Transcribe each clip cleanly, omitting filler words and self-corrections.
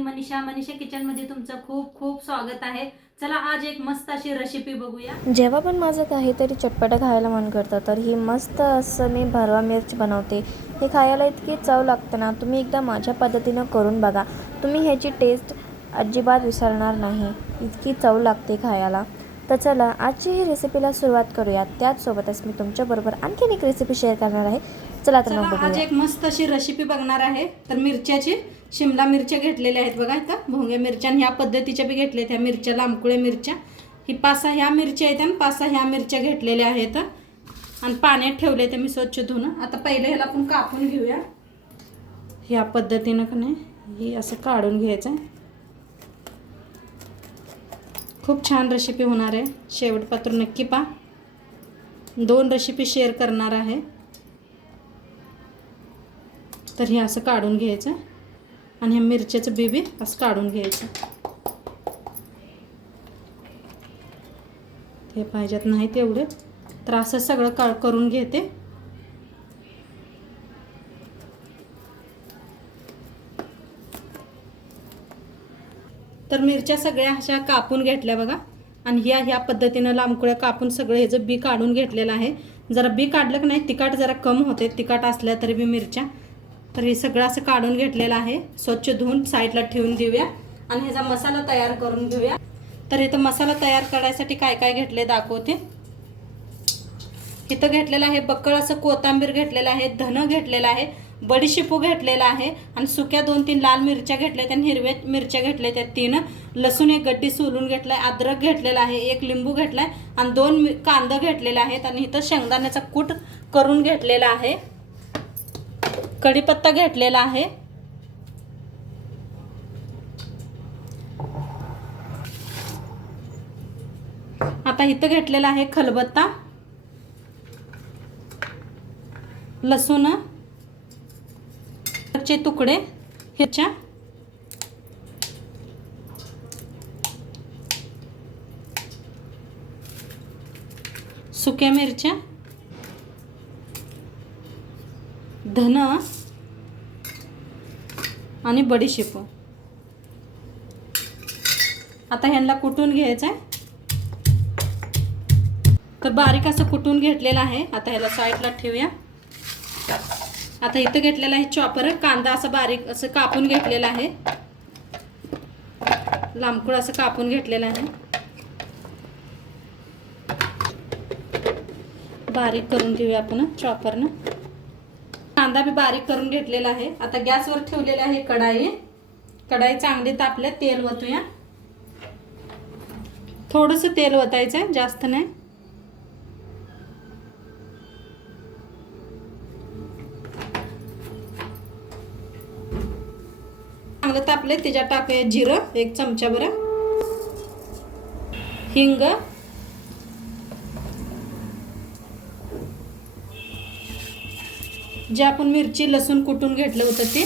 मी मनीषा किचनमध्ये तुमचं खूप खूप स्वागत आहे। चला आज एक मस्त अशी रेसिपी बघूया। जेव्हा पण माझं काहीतरी चटपटं खायला मन करतं तर ही मस्त असं मी भरवा मिरची बनवते। हे खायला इतकी चव लागते ना, तुम्ही एकदा माझ्या पद्धतीनं करून बघा, तुम्ही ह्याची टेस्ट अजिबात विसरणार नाही, इतकी चव लागते खायला। तर चला आजची ही रेसिपीला सुरुवात करूया। त्याचसोबतच मी तुमच्याबरोबर आणखीन एक रेसिपी शेअर करणार आहे। चला तर मग आज एक मस्त अशी रेसिपी बघणार आहे। तर मिरच्याची शिमला मिरच्या घेतलेल्या आहेत बघा, इथं भोंग्या मिरच्या ह्या पद्धतीच्या बी घेतल्या त्या मिरच्या, लांबकुळे मिरच्या ही 5-6 ह्या मिरच्या आहेत आणि 5-6 ह्या मिरच्या घेतलेल्या आहेत आणि पाण्यात ठेवले ते मी स्वच्छ धुवून। आता पहिले ह्याला आपण कापून घेऊया। ह्या पद्धतीनं का नाही ही असं काढून घ्यायचं। खूप छान रेसिपी होणार आहे, शेवटपर्यंत नक्की पहा। 2 रेसिपी शेअर करणार आहे। तर हे असं काढून घ्यायचं आणि ह्या मिरच्याचं बी असं काढून घ्यायचं। हे पाहिजेत नाही तेवढे, तर असं सगळं करून घेते। तर मिरच्या सगळ्या अशा कापून घेतल्या बघा आणि ह्या पद्धतीनं लांबकुळ्या कापून सगळं ह्याचं बी काढून घेतलेलं आहे। जरा बी काढलं की नाही तिखट जरा कम होते, तिखट असल्या तरी बी मिरच्या। तर हे सगळं असं काढून घेतलेलं आहे, स्वच्छ धुवून साईडला ठेवून देऊया आणि ह्याचा मसाला तयार करून घेऊया। तर इथं मसाला तयार करायसाठी काय काय घेतले दाखवते। इथं घेतलेलं आहे बक्कळ असं कोथिंबीर घेतलेलं आहे, धन घेतलेला आहे, बडीशेपू घेतलेला आहे आणि सुक्या 2-3 लाल मिरच्या घेतल्या त्या, हिरव्या मिरच्या घेतल्या त्या 3, लसूण एक गड्डी सोलून घेतलाय, अद्रक घेतलेला आहे, 1 लिंबू घेतलाय आणि 2 कांदा घेतलेला आहेत आणि इथं शेंगदाण्याचा कूट करून घेतलेला आहे, कढीपत्ता घेतलेला आहे। आता इथं घेतलेला आहे खलबत्ता, लसूण चे तुकडे ह्याच्या, सुक्या मिरच्या, धन आणि बडीशेपू। आता ह्यांना कुटून घ्यायचं आहे। तर बारीक असं कुटून घेतलेलं आहे। आता ह्याला साईडला ठेवूया। आता इथं घेतलेला आहे चॉपर, कांदा असं बारीक असं कापून घेतलेला आहे, लांबकुळ असं कापून घेतलेलं आहे, बारीक करून घेऊया आपण चॉपरनं। कांदा बी बारीक करून घेतलेला आहे। आता गॅसवर ठेवलेला आहे कढाई चांगली तापल्या, तेल ओतूया। थोडंसं तेल ओतायचं, जास्त नाही। चांगलं तापले त्याच्यात टाकूया जिरं 1 चमचा बरं, हिंग, जे आपण मिरची लसूण कुटून घेतलं होतं ते,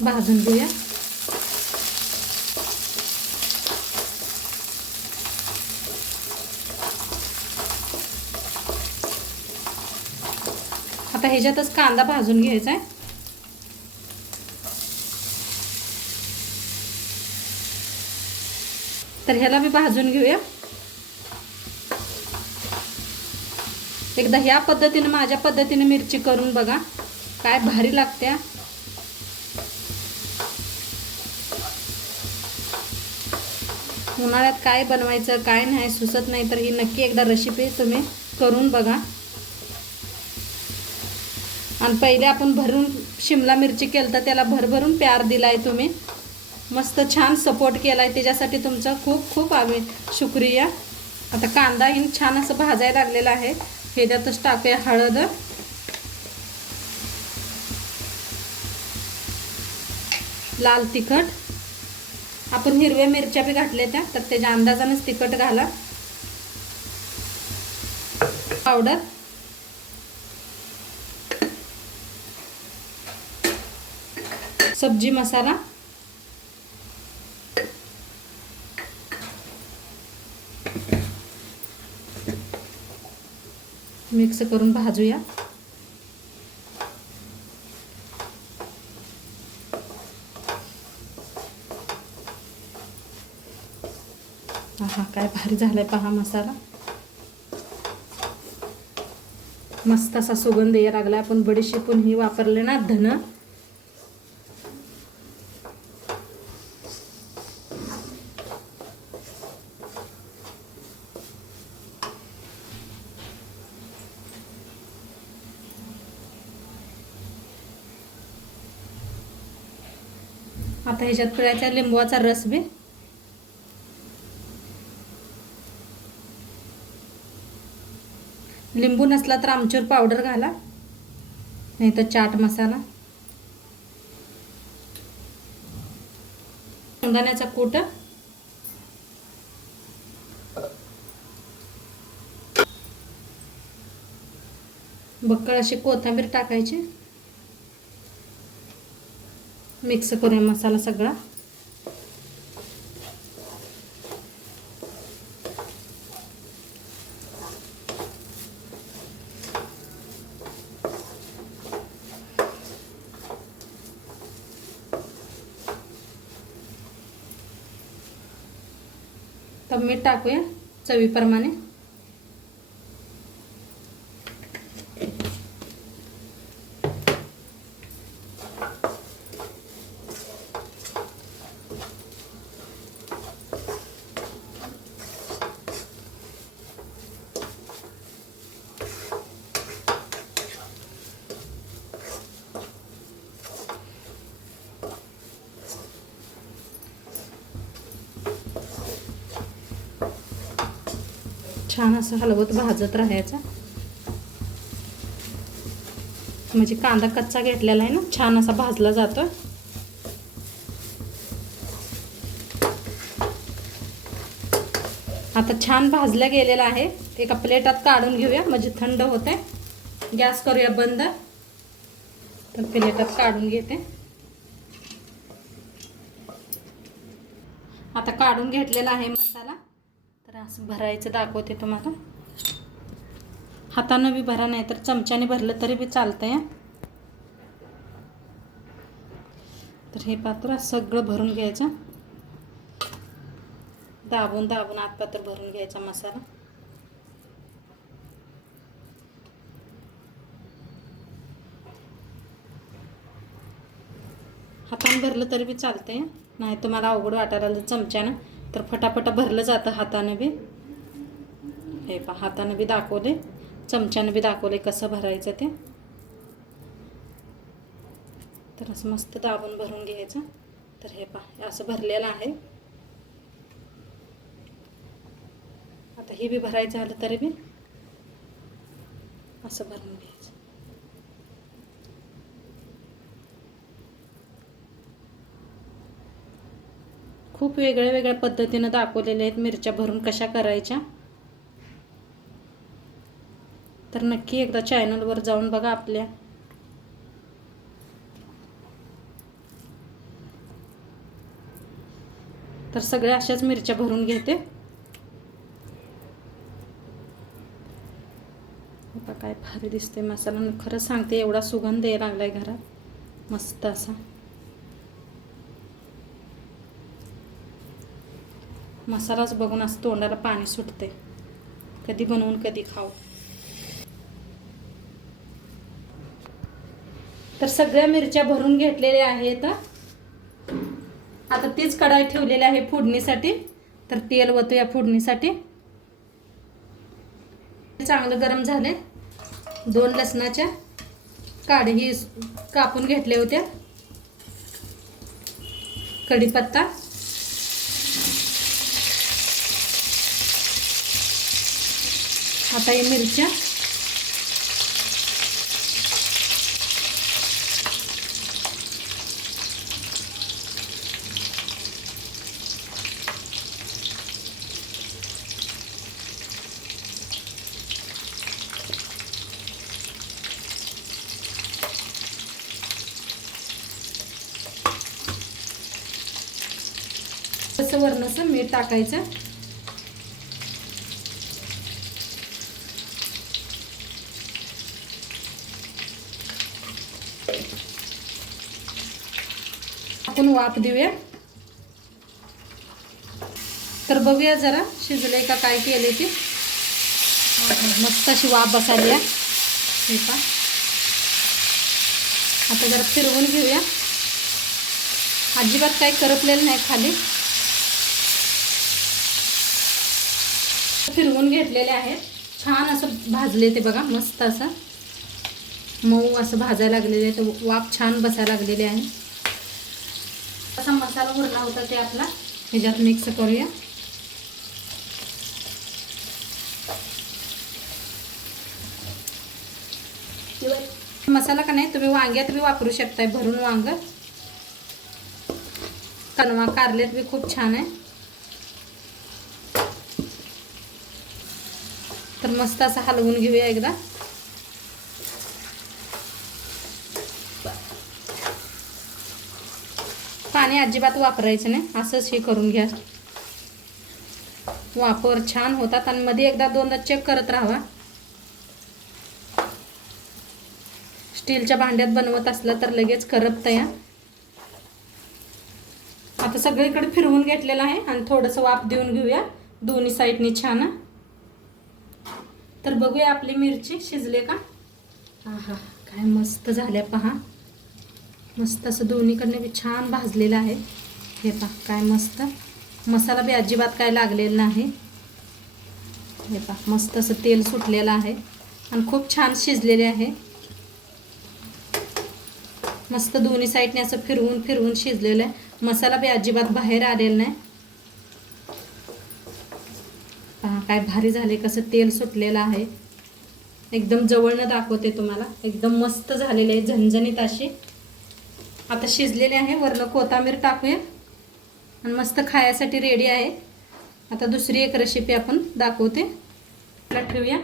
भाजून घेऊया। आता ह्याच्यातच कांदा भाजून घ्यायचा आहे। तर ह्याला बी भाजून घेऊया। एकदा ह्या पद्धतीने माझ्या पद्धतीने मिरची करून बघा, काय भारी लागते। उन्हाळ्यात काय बनवायचं काय नाही सुचत नाही, तर ही नक्की एकदा रेसिपी तुम्ही करून बघा। आणि पहिले आपण भरून शिमला मिरची केलं तर त्याला भरभरून प्यार दिलाय तुम्ही, मस्त छान सपोर्ट केलाय, त्याच्यासाठी तुमचा खूप खूप शुक्रिया। आता कांदा ही छान असं भाजायला लागलेला आहे, ह्याच्यातच टाकूया हळद, लाल तिखट, आपण हिरव्या मिरच्या बी घातल्या त्या, तर त्याच्या अंदाजानेच तिखट घाला, पावडर, सब्जी मसाला, मिक्स करून भाजूया. हा काय भारी झालाय पहा मसाला. मस्त असा सुगंध यायला लागला. आपण बडीशेपून ही वापरले ना, धन. आता ह्याच्यात पिळायचा लिंबूचा रस बी. लिंबू नसला तर आमचूर पावडर घाला, नाही तर चाट मसाला. शेंगदाण्याचा कूट, बक्कळ अशी कोथिंबीर टाकायची. मिक्स करूया मसाला सगळा. तर मीठ टाकूया चवीप्रमाणे. छान असं हलवत भाजत राहायचं, म्हणजे कांदा कच्चा घेतलेला आहे ना, छान असा भाजला जातो. आता छान भाजला गेलेला आहे. एका प्लेटात काढून घेऊया, म्हणजे थंड होते. गॅस करूया बंद. तर प्लेटात काढून घेते. आता काढून घेतलेला आहे मसाला. तर असं भरायचं दाखवते तुम्हाला. हातानं बी भरा, नाही तर चमच्याने भरलं तरी बी चालतंय. तर हे पात्र सगळं भरून घ्यायचं. दाबून दाबून आत पात्र भरून घ्यायचा मसाला. हातानं भरलं तरी बी चालतंय, नाही तुम्हाला अवघड वाटायला चमच्यानं तर फटाफट भरलं जातं हातानं बी. हे पहा, हातानं बी दाखवले, चमच्यानं बी दाखवले कसं भरायचं ते. तर असं मस्त दाबून भरून घ्यायचं. तर हे पहा असं भरलेलं आहे. आता हे बी भरायचं झालं तरी बी असं भरून घ्यायचं. खूप वेगळ्या वेगळ्या पद्धतीनं दाखवलेले आहेत मिरच्या भरून कशा करायच्या. तर नक्की एकदा चॅनलवर जाऊन बघा आपल्या. तर सगळ्या अशाच मिरच्या भरून घेते. आता काय भारी दिसते मसाला. खरं सांगते, एवढा सुगंध यायला लागलाय घरात मस्त असा. मसालाच बघून असं तोंडाला पाणी सुटते. कधी बनवून कधी खाऊ. तर सगळ्या मिरच्या भरून घेतलेल्या आहेत. आता तीच कढाई ठेवलेली आहे फोडणीसाठी. तर तेल वतूया फोडणीसाठी. चांगलं गरम झाले. 2 लसणाच्या काढी कापून घेतल्या होत्या. कढीपत्ता, आता ही मिरच्या, तसं वरणाचं मीठ टाकायचं. आपण वाफ देऊया. तर बघूया जरा शिजले का काय केले ते. मस्त अशी वाफ बसायला. हे पहा. आता जरा फिरवून घेऊया. अजिबात काही करपलेलं नाही खाली. फिरवून घेतलेले आहेत. छान असं भाजले ते बघा. मस्त असं मऊ असं भाजायला लागलेले आहे. तर वाफ छान बसायला लागलेली आहे. असा मसाला उरला होता ते आपला ह्याच्यात मिक्स करूया. मसाला का नाही तुम्ही वांग्यात बी वापरू शकताय. भरून वांग कणवा कारल्यात बी खूप छान आहे. तर मस्त असं हलवून घेऊया एकदा. पाणी अजिबात वापरायचं नाही. असंच हे करून घ्या. वापर छान होतात. आणि मध्ये एकदा दोनदा चेक करत राहावा. स्टीलच्या भांड्यात बनवत असलं तर लगेच करपतं या. आता सगळीकडे फिरवून घेतलेलं आहे. आणि थोडंसं वाफ देऊन घेऊया दोन्ही साईडनी छान. तर बघूया आपली मिरची शिजले का. आहा काय मस्त झाल्या पहा. मस्त असं दोन्हीकडनं बी छान भाजलेलं आहे. हे पहा काय मस्त. मसाला बी अजिबात काय लागलेला नाही. हे पहा मस्त असं तेल सुटलेलं आहे. आणि खूप छान शिजलेले आहे. मस्त दोन्ही साईडने असं फिरवून फिरवून शिजलेलं आहे. मसाला बी अजिबात बाहेर आलेला नाही. पहा काय भारी झाले. कसं तेल सुटलेलं आहे. एकदम जवळनं दाखवते तुम्हाला. एकदम मस्त झालेले आहे. झणझणीत अशी. आता शिजलेले आहे. वरनं कोथिंबीर टाकूया. आणि मस्त खाण्यासाठी रेडी आहे. आता दुसरी एक रेसिपी आपण दाखवते. ठेवूया.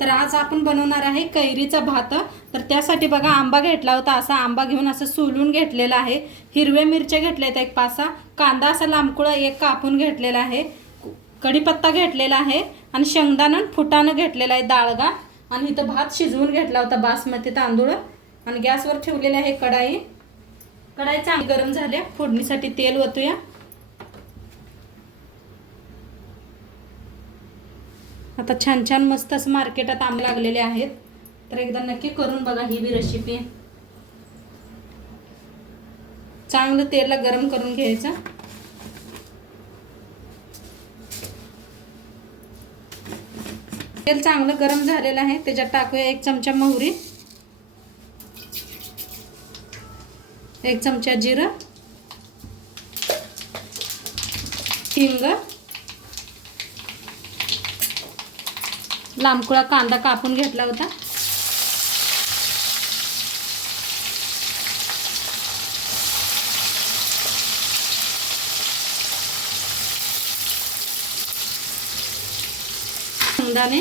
तर आज आपण बनवणार आहे कैरीचा भात. तर त्यासाठी बघा आंबा घेतला होता. असा आंबा घेऊन असं सोलून घेतलेला आहे. हिरव्या मिरच्या घेतल्या आहेत 5-6. कांदा असा लांबकुळा एक कापून घेतलेला आहे. कढीपत्ता घेतलेला आहे. आणि शेंगदाणा फुटाणं घेतलेला आहे डाळगा. आणि इथं भात शिजवून घेतला होता बासमती तांदूळ. आणि गॅसवर ठेवलेले आहे कढाई. कढाई चांगली गरम झाल्या. फोडणीसाठी तेल ओतूया. आता छान छान मस्त असं मार्केटात आंबे लागलेले आहेत. तर एकदा नक्की करून बघा ही बी रेसिपी. चांगलं तेलला गरम करून घ्यायचं. तेल चांगलं गरम झालेलं आहे. त्याच्यात टाकूया 1 चमचा मोहरी, 1 चमचा जिरं, हिंग, लांबकुळा कांदा कापून घेतला होता. शेंगदाणे,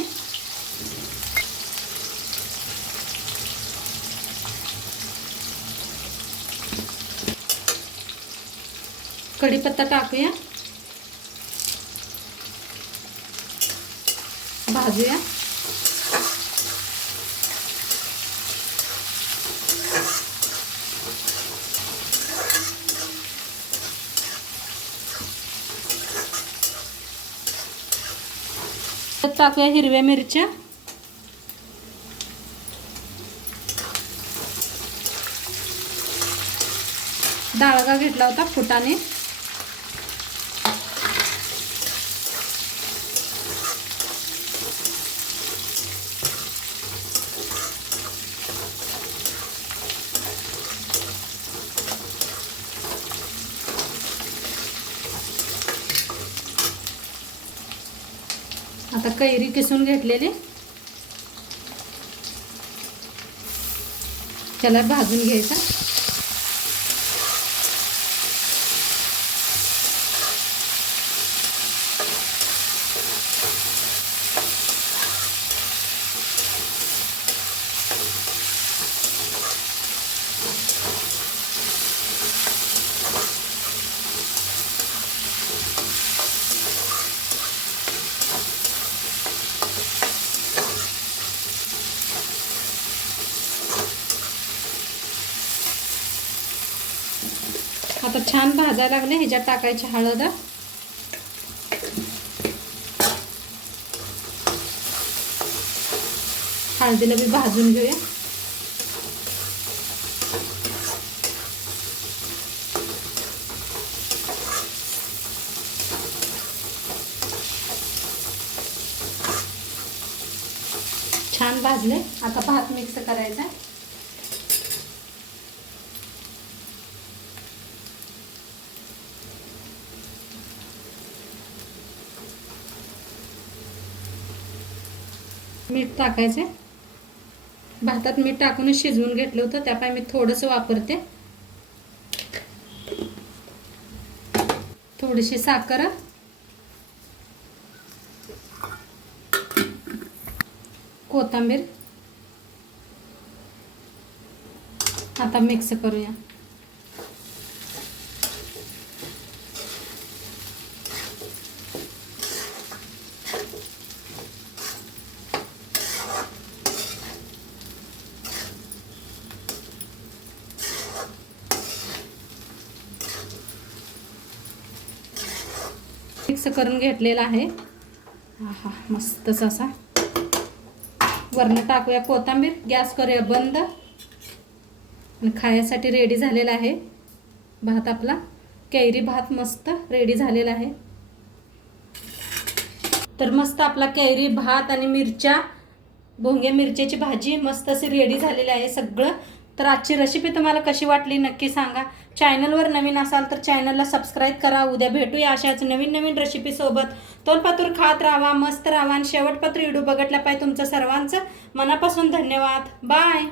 कढीपत्ता टाकूया. भाजूया. टाकूया हिरव्या मिरच्या, डाळगा घेतला होता फुटाणे, आता कैरी किसून घेतलेली त्याला भाजून घ्यायचा. आता छान भाजायला लागले. ह्याच्यात टाकायची हळद. हळदीला बी भाजून घेऊया. छान भाजले. आता भात मिक्स करायचा. मीठ टाकायचे. भातात मीठ टाकूनच शिजवून घेतलं होतं, त्यापाय मी थोडंसं वापरते. थोडीशी साखर, कोथिंबीर. आता मिक्स करूया. मिक्स करून घेतलेला आहे. आहा, मस्तच असा. वरनं टाकूया कोथिंबीर. गॅस करूया बंद. आणि खाण्यासाठी रेडी झालेला आहे भात आपला. कैरी भात मस्त रेडी झालेला आहे. तर मस्त आपला कैरी भात आणि मिरच्या, भोंगे मिरच्याची भाजी मस्त अशी रेडी झालेली आहे सगळं. तर आजची रेसिपी तुम्हाला कशी वाटली नक्की सांगा. चॅनलवर नवीन असाल तर चॅनलला सबस्क्राईब करा. उद्या भेटूया अशाच नवीन नवीन रेसिपीसोबत. तोलपातूर खात राहा, मस्त राहा. आणि शेवटपत्र व्हिडिओ बघितला पाहिजे तुमचं सर्वांचं मनापासून धन्यवाद. बाय.